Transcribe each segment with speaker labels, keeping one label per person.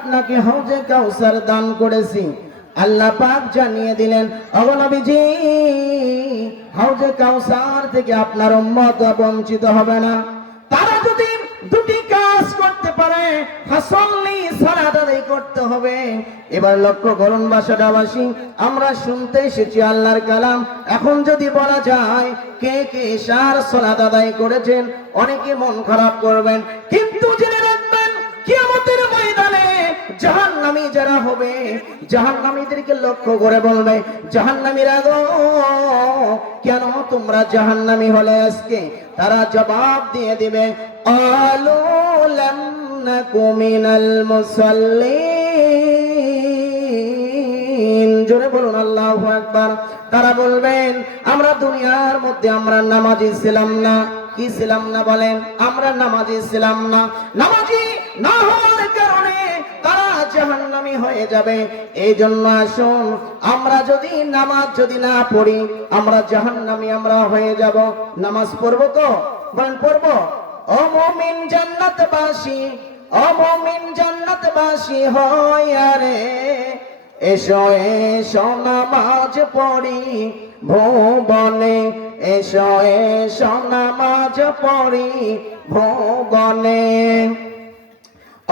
Speaker 1: আপনাকে হাউজে কাউসার দান করেছি। আল্লাহ পাক জানিয়ে দিলেন অগনবীজি হাউজে কাউসার থেকে আপনার উম্মত বঞ্চিত হবে না। তারা যদি দুটি কাজ করতে পারে হাসল্লি সালাত আদায় করতে হবে। এবার লক্ষ্য করুন বাসাটাবাসী আমরা শুনতে এসেছি আল্লাহর কালাম। এখন যদি বলা যায়, কে কে সার সালাত আদায় করেছেন, অনেকে মন খারাপ করবেন। কিন্তু জেনে জাহান্নামী যারা হবে, জাহান্নামীদেরকে লক্ষ্য করে বলবে জাহান্নামীরা গো কেন তোমরা জাহান্নামী হলে আজকে? তারা জবাব দিয়ে দিবে, আলু মিনাল মুসাল্লিন। জোরে বলুন, আল্লাহু আকবার। তারা বলবেন, আমরা দুনিয়ার মধ্যে আমরা নামাজি ছিলাম না। কি ছিলাম না বলেন? আমরা নামাজি ছিলাম না। নামাজি না হওয়ার জাহান্নামী হয়ে যাবে। এই জন্য আসুন, আমরা যদি নামাজ যদি না পড়ি, আমরা জাহান্নামী আমরা হয়ে যাব। নামাজ পড়ব তো? বলেন, পড়ব। ও মুমিন জান্নাতবাসী, ও মুমিন জান্নাতবাসী হয়, আরে এসো এসো নামাজ পড়ি ভুবনে। এসো এসো নামাজ পড়ি ভুবনে।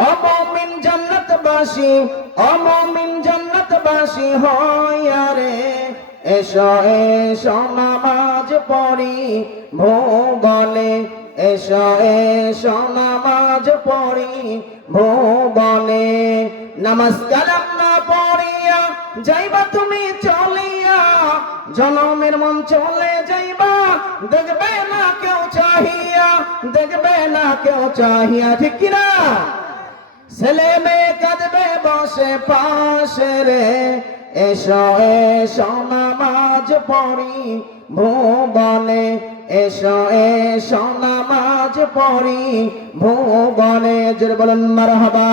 Speaker 1: অমমিন জান্নাতবাসী অমমিন জান্নাতবাসী হইয়া রে, এসো এসো নামাজ পড়ি ভুবনে এসো এসো নামাজ পড়ি নামাজ কালাম না পড়িয়া যাইবা তুমি চলিয়া, জনমের মন চলে যাইবা। দেখবে না কেউ চাহিয়া, দেখবে না কেউ চাহিয়া, ঠিক কিনা? ছেলে মেয়ে কাঁদবে, বসে পাশে রে। এসো এসো নামাজ পড়ি ভুবনে। এসো এসো নামাজ পড়ি ভুবনে। জোরে বলুন, মারহাবা।